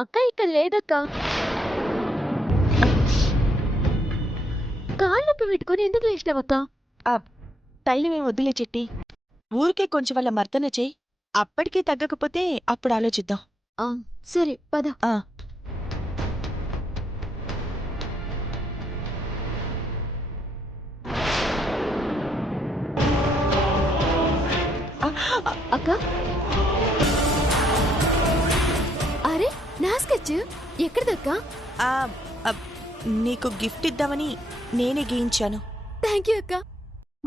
అక్క ఇక్కడ లేదక్క. కాళ్ళొప్పి పెట్టుకొని ఎందుకు లేచినావక్క? తల్లిమేం వద్దులే చిట్టి. ఊరికే కొంచెం వాళ్ళ మర్దన చెయ్యి. అప్పటికీ తగ్గకపోతే అప్పుడు ఆలోచిద్దాం. ఆ, సరే పద. ఆ అక్క, అరే నా స్కెచ్ ఎక్కడిదక్క? ఆ, ఆ, నీకు గిఫ్ట్ ఇద్దామని నేనే గీయించాను. థ్యాంక్ యూ అక్క.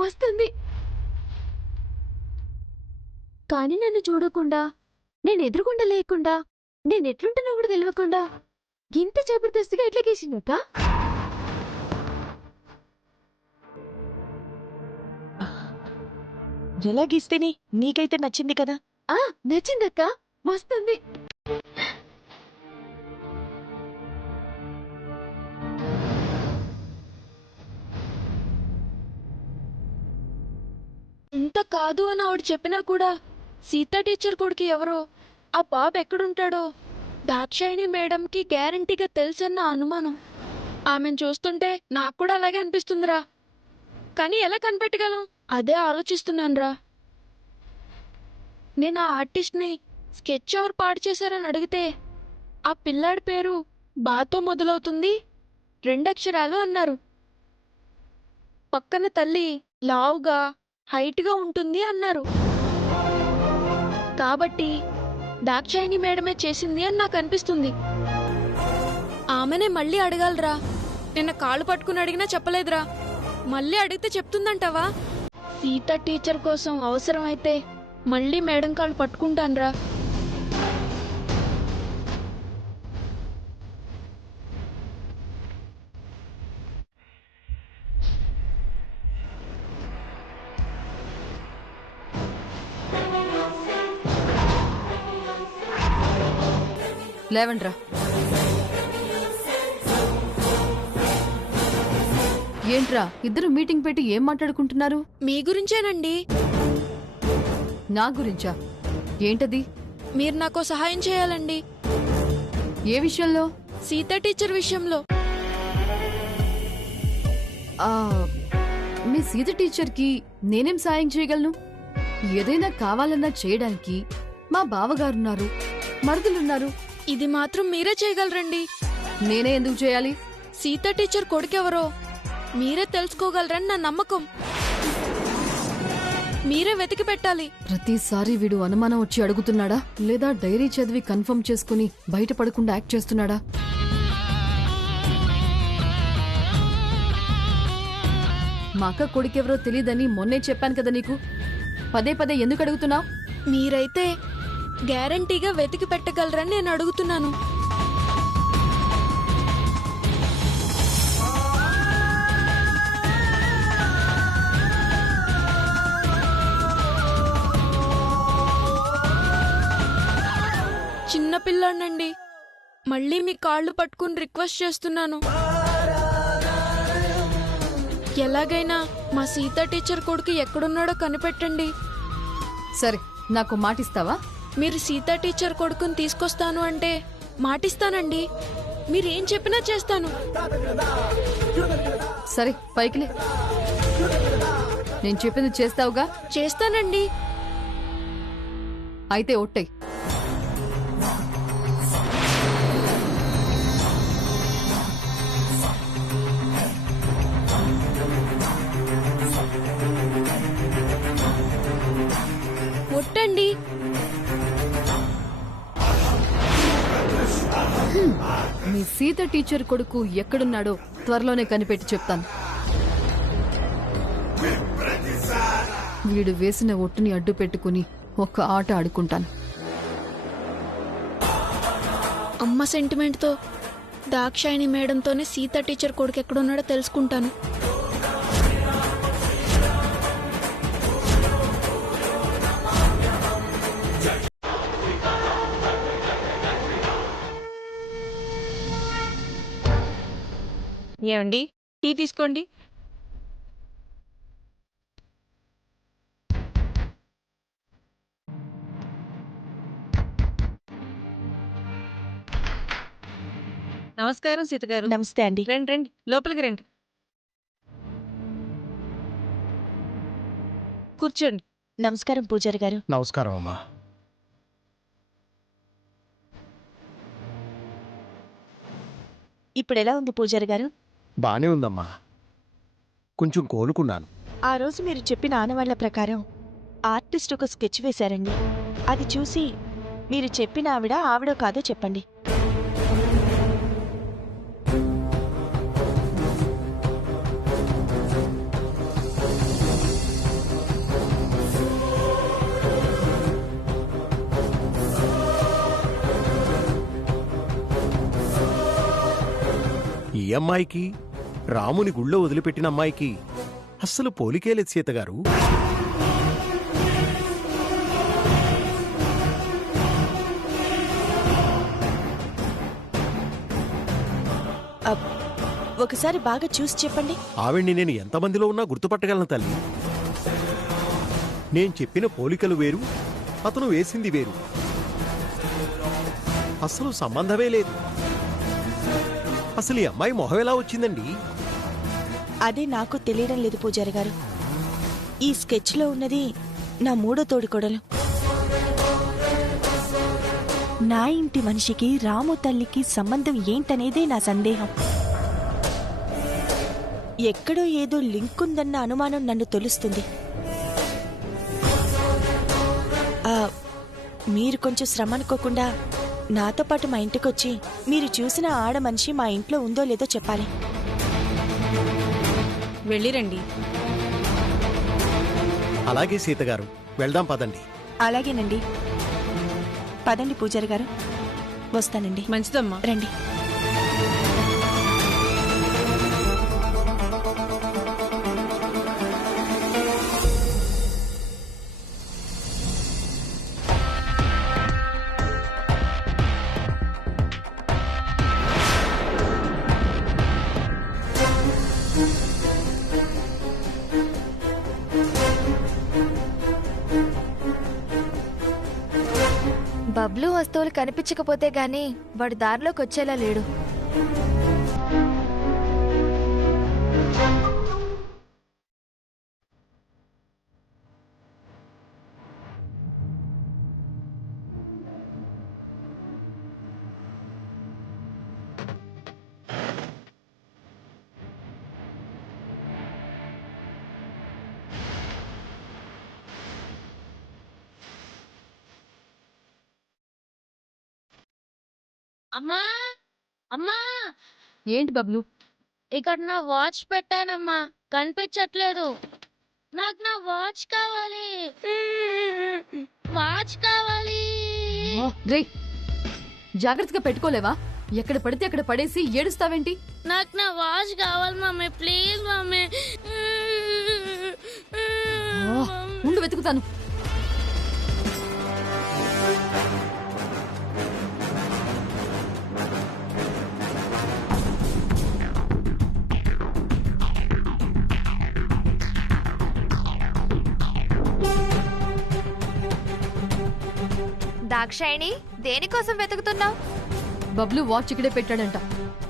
వస్తుంది. కానీ నన్ను చూడకుండా, నేను ఎదురుకుండా లేకుండా, నేను ఎట్లుంటున్నా కూడా తెలియకుండా ఇంత జబర్దస్తిగా ఎట్లా గీసిందక్క? ఎలా గీస్తేనే నీకైతే నచ్చింది కదా. ఆ, నచ్చిందక్క. వస్తుంది. ఇంత కాదు అని ఆవిడ చెప్పినా కూడా సీతా టీచర్ కొడుకు ఎవరో, ఆ బాబు ఎక్కడుంటాడో దాక్షాయిని మేడంకి గ్యారంటీగా తెలుసన్న అనుమానం. ఆమెను చూస్తుంటే నాకు కూడా అలాగే అనిపిస్తుందిరా. కానీ ఎలా కనిపెట్టగలం అదే ఆలోచిస్తున్నానురా. నేను ఆ ఆర్టిస్ట్ని స్కెచ్ ఎవరు పాడు చేశారని అడిగితే ఆ పిల్లాడి పేరు బాతో మొదలవుతుంది, 2 అక్షరాలు అన్నారు. పక్కన తల్లి లావుగా హైట్గా ఉంటుంది అన్నారు. కాబట్టి దాక్షాయిని మేడమే చేసింది అని నాకు అనిపిస్తుంది. ఆమెనే మళ్ళీ అడగాలరా. నిన్న కాళ్ళు పట్టుకుని అడిగినా చెప్పలేదురా. మళ్ళీ అడిగితే చెప్తుందంటావా? సీత టీచర్ కోసం అవసరమైతే మళ్ళీ మేడం కాళ్ళు పట్టుకుంటానురా. లేవండ్రా. ఏంట్రా ఇద్దరు మీటింగ్ పెట్టి ఏం మాట్లాడుకుంటున్నారు? మీ గురించేనండి. నా గురించా? ఏంటది? మీరు నాకు సహాయం చేయాలండి. ఏ విషయంలో? సీత టీచర్ విషయంలో. ఆ మీ సీత టీచర్కి నేనేం సాయం చేయగలను? ఏదైనా కావాలన్నా చేయడానికి మా బావగారున్నారు, మరుదులున్నారు. ఇది మాత్రం మీరే చేయగలరండి. నేనే ఎందుకు చేయాలి? సీత టీచర్ కొడుకెవరో మీరే తెలుసుకోగలరని నా నమ్మకం. మీరే వెతికి పెట్టాలి. ప్రతిసారి వీడు అనుమానం వచ్చి అడుగుతున్నాడా, లేదా డైరీ చదివి కన్ఫర్మ్ చేసుకుని బయటపడకుండా యాక్ట్ చేస్తున్నాడా? మా అక్క కొడుకెవరో తెలీదని మొన్నే చెప్పాను కదా నీకు. పదే పదే ఎందుకు అడుగుతున్నావు? మీరైతే గ్యారంటీగా వెతికి పెట్టగలరని నేను అడుగుతున్నాను. చిన్నపిల్లాడినండి. మళ్ళీ మీ కాళ్ళు పట్టుకుని రిక్వెస్ట్ చేస్తున్నాను. ఎలాగైనా మా సీతా టీచర్ కొడుకు ఎక్కడున్నాడో కనిపెట్టండి. సరే, నాకు మాటిస్తావా? మీరు సీతా టీచర్ కొడుకుని తీసుకొస్తాను అంటే మాటిస్తానండి. మీరేం చెప్పినా చేస్తాను. సరే, పైకిలే. నేను చెప్పింది చేస్తావుగా? చేస్తానండి. అయితే ఒట్టై. ఒట్టండి. మీ సీత టీచర్ కొడుకు ఎక్కడున్నాడో త్వరలోనే కనిపెట్టి చెప్తాను. వీడు వేసిన ఒట్టుని అడ్డు పెట్టుకుని ఒక ఆట ఆడుకుంటాను. అమ్మ సెంటిమెంట్తో దాక్షాయిని మేడంతోనే సీతా టీచర్ కొడుకు ఎక్కడున్నాడో తెలుసుకుంటాను. ఏమండి, టీ తీసుకోండి. నమస్కారం సీత గారు. నమస్తే అండి. రండి రండి, లోపలికి రండి. కూర్చోండి. నమస్కారం పూజారి గారు. నమస్కారం అమ్మా. ఇప్పుడెలా ఉంది పూజారి గారు? బానే ఉందమ్మా. కొంచెం కోలుకున్నాను. ఆ రోజు మీరు చెప్పిన ఆనవాళ్ల ప్రకారం ఆర్టిస్ట్ ఒక స్కెచ్ వేశారండి. అది చూసి మీరు చెప్పిన ఆవిడో కాదో చెప్పండి. ఈ అమ్మాయికి రాముని గుళ్ళో వదిలిపెట్టిన అమ్మాయికి అస్సలు పోలికే లేదు సీతగారు. ఒకసారి బాగా చూసి చెప్పండి. ఆవిడ్ని నేను ఎంతమందిలో ఉన్నా గుర్తుపట్టగలను తల్లి. నేను చెప్పిన పోలికలు వేరు, అతను వేసింది వేరు. అసలు సంబంధమే లేదు. అసలు ఈ అమ్మాయి మొహం ఎలా వచ్చిందండి? అదే నాకు తెలియడం లేదు పూజారి గారు. ఈ స్కెచ్లో ఉన్నది నా మూడో తోడికోడలు. నా ఇంటి మనిషికి రాము తల్లికి సంబంధం ఏంటనేదే నా సందేహం. ఎక్కడో ఏదో లింక్ ఉందన్న అనుమానం నన్ను తొలుస్తుంది. మీరు కొంచెం శ్రమ అనుకోకుండా నాతో పాటు మా ఇంటికొచ్చి మీరు చూసిన ఆడ మనిషి మా ఇంట్లో ఉందో లేదో చెప్పాలి. వెళ్ళిరండి. అలాగే సీతగారు, వెళ్దాం పదండి. అలాగేనండి. పదండి పూజారి గారు. వస్తానండి. మంచిదమ్మా. రండి. బబ్లు వస్తువులు కనిపించకపోతే గాని వాడు దారిలోకి వచ్చేలా లేడు. అమ్మా అమ్మా, ఏంటి బబ్లు? ఇక్కడ నా వాచ్ పెట్టానమ్మా, కనిపించట్లేదు. నాకు నా వాచ్ కావాలి. వాచ్ కావాలి. రే, జాగ్రత్తగా పెట్టుకోలేవా? ఎక్కడ పడితే అక్కడ పడేసి ఏడుస్తావేంటి? నాకు నా వాచ్ కావాలి మమ్మీ, ప్లీజ్ మమ్మీ. ఉండు, వెతుకుతాను. దాక్షాయిని, దేనికోసం వెతుకుతున్నావు? బబ్లు వాచ్ ఇక్కడే పెట్టాడంట,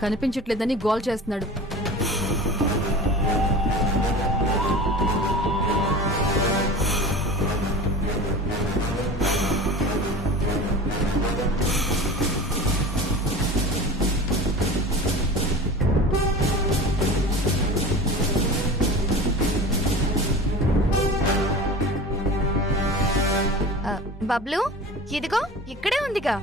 కనిపించట్లేదని గోల్ చేస్తున్నాడు. బబ్లు, ఇదిగో ఇక్కడే ఉందిగా.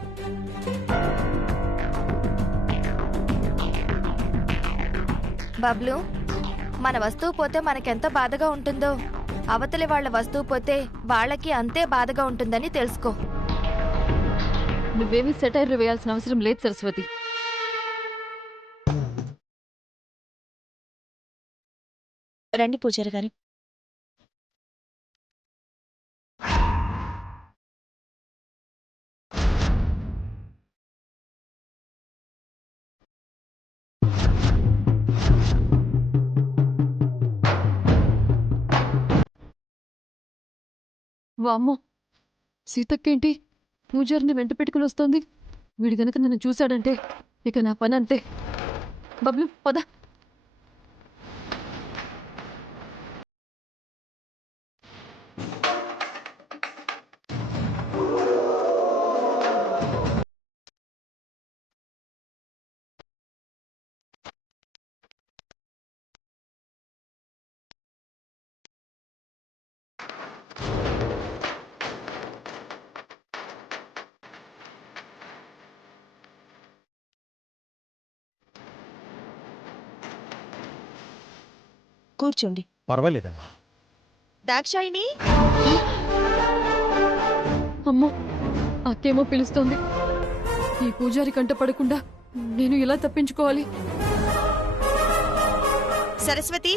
బబ్లు, మన వస్తువు పోతే మనకెంత బాధగా ఉంటుందో అవతలి వాళ్ళ వస్తువు పోతే వాళ్ళకి అంతే బాధగా ఉంటుందని తెలుసుకో. నువ్వేమీ సెటైర్లు వేయాల్సిన అవసరం లేదు సరస్వతి. రండి పూజారి గారు. వామ్మో, సీతక్కేంటి పూజారిని వెంట పెట్టుకుని వస్తోంది? వీడి గనక నన్ను చూశాడంటే ఇక నా పని అంతే. బబ్లు పద. కూర్చోండి. పర్వాలేదమ్మా. దాక్షాయిని, అమ్మో, అక్కేమో పిలుస్తోంది. ఈ పూజారి కంట పడకుండా నేను ఎలా తప్పించుకోవాలి? సరస్వతి,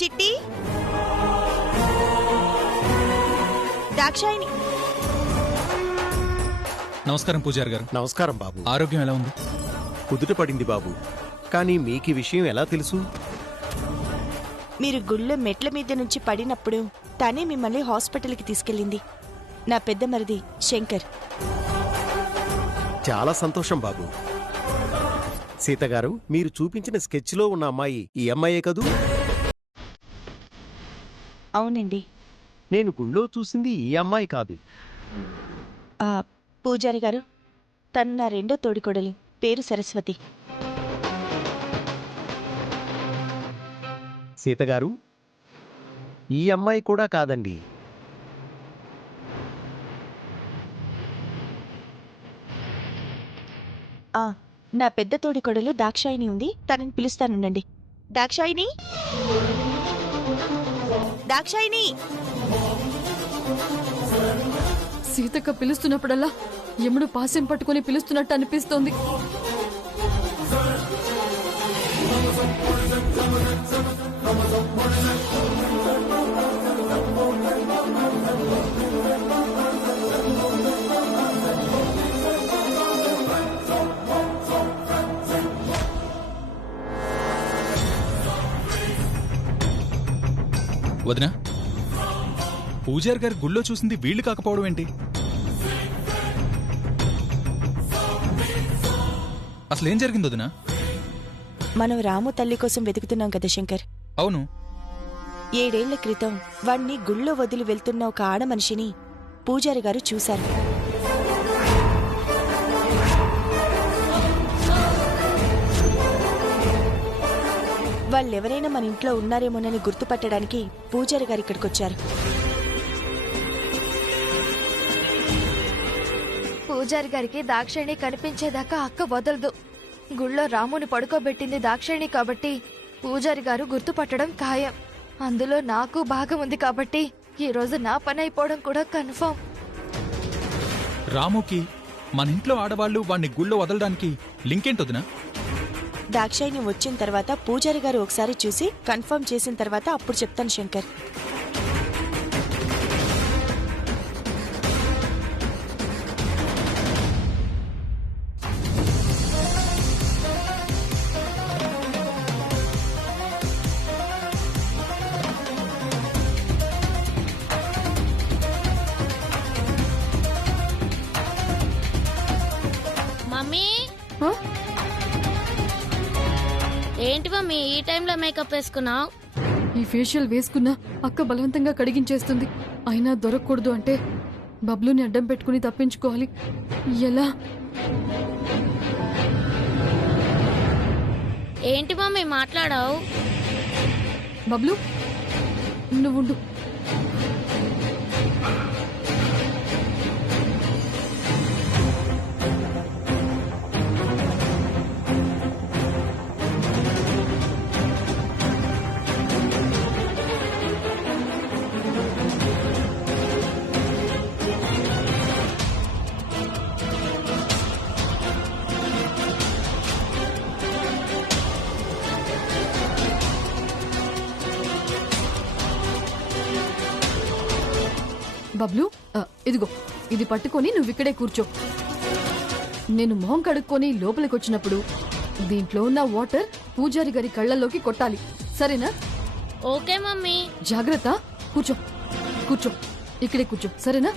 చిట్టి, దాక్షాయిని. నమస్కారం పూజారి గారు. నమస్కారం బాబు. ఆరోగ్యం ఎలా ఉంది? కుదుట పడింది బాబు. కానీ మీకు ఈ విషయం ఎలా తెలుసు? మీరు గుళ్ళో మెట్ల మీద నుంచి పడినప్పుడు తనే మిమ్మల్ని హాస్పిటల్కి తీసుకెళ్ళింది. నా పెద్ద మరిది శంకర్. చాలా సంతోషం బాబు. సీతగారు, మీరు చూపించిన స్కెచ్లో ఉన్న అమ్మాయి ఈ అమ్మాయే కదూ? అవునండి. నేను గుళ్ళో చూసింది ఈ అమ్మాయి కాదు. ఆ, పూజారి గారు, తను నా రెండో తోడికోడలు. పేరు సరస్వతి. సీతగారు, ఈ అమ్మాయి కూడా కాదండి. ఆ, నా పెద్ద తోడికోడలు దాక్షాయిని ఉంది. తనని పిలుస్తానుండండి. దాక్షాయిని, దాక్షాయిని. సీతక్క పిలుస్తున్నప్పుడల్లా యముడు పాశం పట్టుకుని పిలుస్తున్నట్టు అనిపిస్తోంది. వదినా, పూజారి గారు గుళ్ళో చూసింది వీళ్ళు కాకపోవడం ఏంటి? అసలేం జరిగింది వదినా? మనం రాము తల్లి కోసం వెతుకుతున్నాం కదా శంకర్. అవును. 7 ఏళ్ల క్రితం వాణ్ణి గుళ్ళో వదిలి వెళ్తున్న ఒక ఆడ మనిషిని పూజారి గారు చూశారు. వాళ్ళెవరైనా మన ఇంట్లో ఉన్నారేమోనని గుర్తుపట్టడానికి పూజారి గారు ఇక్కడికొచ్చారు. పూజారి గారికి దాక్షాయిణి కనిపించేదాకా అక్క వదలదు. గుళ్ళో రాముని పడుకోబెట్టింది దాక్షాయిణి కాబట్టి పూజారి గారు గుర్తుపట్టడం ఖాయం. అందులో నాకు భాగం ఉంది కాబట్టి ఈ రోజు నా పని అయిపోవడం కూడా కన్ఫర్మ్. రాముకి మన ఇంట్లో ఆడవాళ్లు వాణ్ణి గుళ్ళో వదలడానికి లింక్ ఏంటి వదినా? దాక్షాయిని వచ్చిన తర్వాత పూజారి గారు ఒకసారి చూసి కన్ఫర్మ్ చేసిన తర్వాత అప్పుడు చెప్తాను శంకర్. మమ్మీ, హ? ఏంటి మమ్మీ ఈ టైంలో మేకప్ వేసుకున్నావు? ఈ ఫేషియల్ వేసుకున్నా అక్క బలవంతంగా కడిగించేస్తుంది. అయినా దొరకకూడదు అంటే బబ్లుని అడ్డం పెట్టుకుని తప్పించుకోవాలి. ఎలా? ఏంటి మమ్మీ మాట్లాడావు? బబ్లు, నువ్వుండు. బబ్లు, ఇదిగో ఇది పట్టుకొని నువ్వు ఇక్కడే కూర్చో. నేను మొహం కడుక్కొని లోపలికి వచ్చినప్పుడు దీంట్లో ఉన్న వాటర్ పూజారి గారి కళ్ళల్లోకి కొట్టాలి, సరేనా? Okay mummy. జాగ్రత్త. కూర్చో కూర్చో, ఇక్కడే కూర్చో, సరేనా?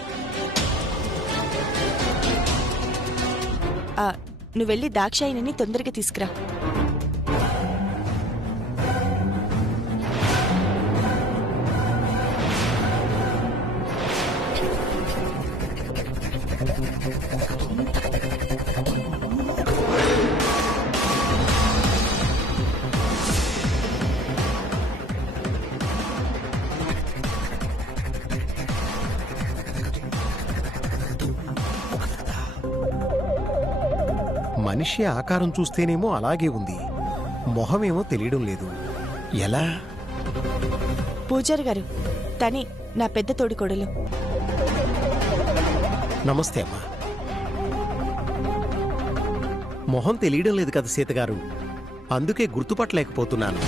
నువ్వెళ్ళి దాక్షాయిని తొందరగా తీసుకురా. మనిషి ఆకారం చూస్తేనేమో అలాగే ఉంది, మొహమేమో తెలియడం లేదు. ఎలా? పూజారి గారు, తనే నా పెద్ద తోడికోడలు. నమస్తే అమ్మా. మొహం తెలియడం లేదు కదా సీతగారు, అందుకే గుర్తుపట్టలేకపోతున్నాను.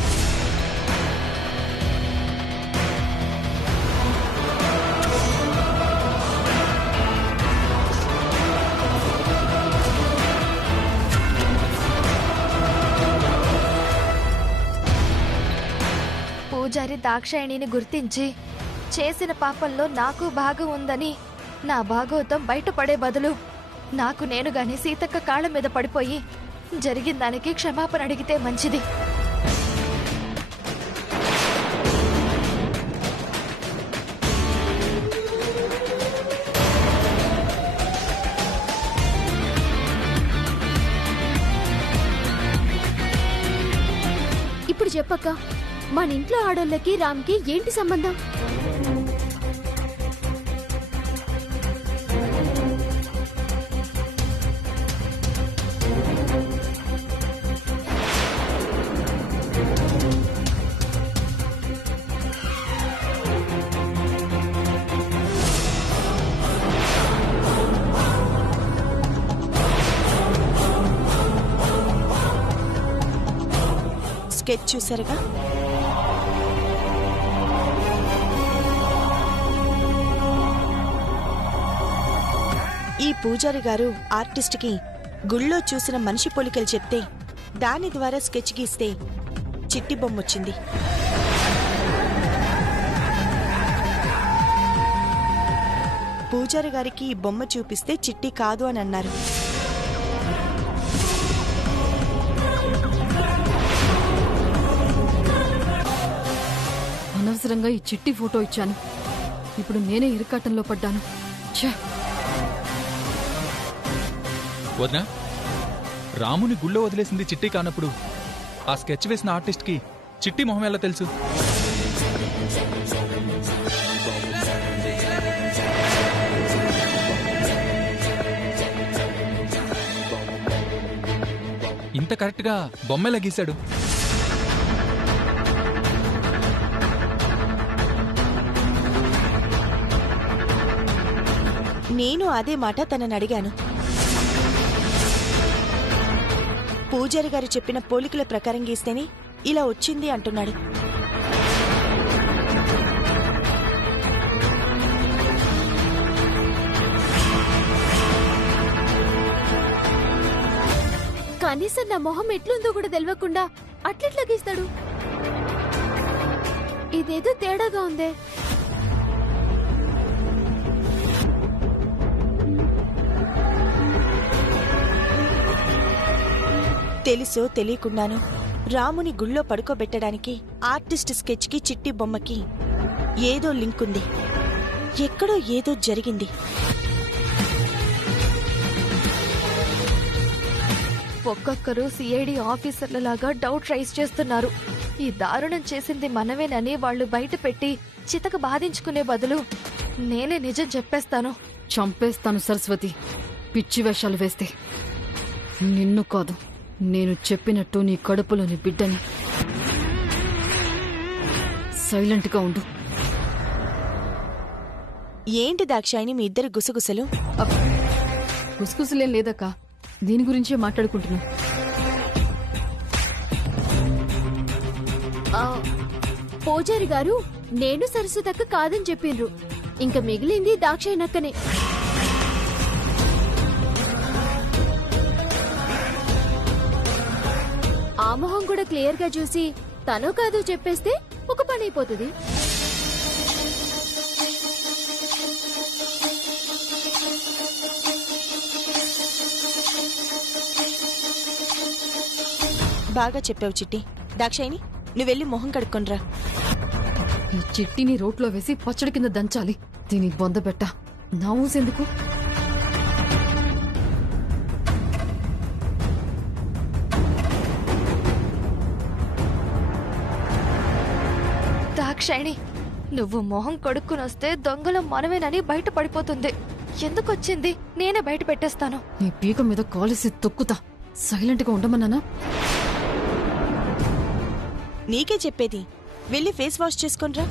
పూజారి దాక్షాయణిని గుర్తించి చేసిన పాపంలో నాకు భాగం ఉందని నా భాగవతం బయటపడే బదులు నాకు నేనుగానే సీతక్క కాళ్ళ మీద పడిపోయి జరిగిన దానికి క్షమాపణ అడిగితే మంచిది. ఇప్పుడు చెప్పక్క, మన ఇంట్లో ఆడోళ్ళకి రామ్కి ఏంటి సంబంధం? స్కెచ్ చూసారుగా? ఈ పూజారి గారు ఆర్టిస్ట్కి గుళ్ళో చూసిన మనిషి పోలికలు చెప్తే దాని ద్వారా స్కెచ్ గీస్తే చిట్టి బొమ్మ వచ్చింది. పూజారి గారికి ఈ బొమ్మ చూపిస్తే చిట్టి కాదు అని అన్నారు. అనవసరంగా ఈ చిట్టి ఫోటో ఇచ్చాను. ఇప్పుడు నేనే ఇరుకాటంలో పడ్డాను. ఛే! వదినా, రాముని గుళ్ళో వదిలేసింది చిట్టి కానప్పుడు ఆ స్కెచ్ వేసిన ఆర్టిస్ట్కి చిట్టి మొహం ఎలా తెలుసు? ఇంత కరెక్ట్గా బొమ్మెలా గీశాడు? నేను అదే మాట తనని అడిగాను. పూజారి గారు చెప్పిన పోలికల ప్రకారం గీస్తేనే ఇలా వచ్చింది అంటున్నాడు. కనీసం నా మొహం ఎట్లుందో కూడా తెలియకుండా అట్లెట్లా గీస్తాడు? ఇదేదో తేడాగా ఉందే. తెలుసో తెలియకుండానో రాముని గుళ్ళో పడుకోబెట్టడానికి ఆర్టిస్ట్ స్కెచ్కి చిట్టి బొమ్మకి ఏదో లింక్ ఉంది. ఎక్కడో ఏదో జరిగింది. ఒక్కొక్కరు సిఐడి ఆఫీసర్లలాగా డౌట్ రైజ్ చేస్తున్నారు. ఈ దారుణం చేసింది మనమేనని వాళ్ళు బయట పెట్టి చితక బాధించుకునే బదులు నేనే నిజం చెప్పేస్తాను. చంపేస్తాను సరస్వతి, పిచ్చి వేషాలు వేస్తే. నిన్ను కాదు, నేను చెప్పినట్టు నీ కడుపులోని బిడ్డని. సైలెంట్గా ఉండు. ఏంటి దాక్షాయిని మీ ఇద్దరు గుసగుసలు? గుసగుసలేం లేదక్క, దీని గురించే మాట్లాడుకుంటున్నా. పూజారి గారు నేను సరస్వతక్క కాదని చెప్పిండ్రు. ఇంకా మిగిలింది దాక్షాయణక్కనే. ఆ మొహం కూడా క్లియర్ గా చూసి తను కాదు చెప్పేస్తే ఒక పని అయిపోతుంది. బాగా చెప్పావు చిట్టి. దాక్షాయిని నువ్వెళ్ళి మొహం కడుక్కొనిరా. ఈ చిట్టిని రోట్లో వేసి పచ్చడి కింద దంచాలి. దీని బొందబెట్ట నా ఊసెందుకు? దాక్షాయిని నువ్వు మొహం కొడుక్కుని వస్తే దొంగలు మనమేనని బయట పడిపోతుంది. ఎందుకొచ్చింది? నేనే బయట పెట్టేస్తాను. నీ పీక మీద కాలేసి తొక్కుతా. సైలెంట్ గా ఉండమన్నానా? నీకే చెప్పేది, వెళ్ళి ఫేస్ వాష్ చేసుకొనిరా.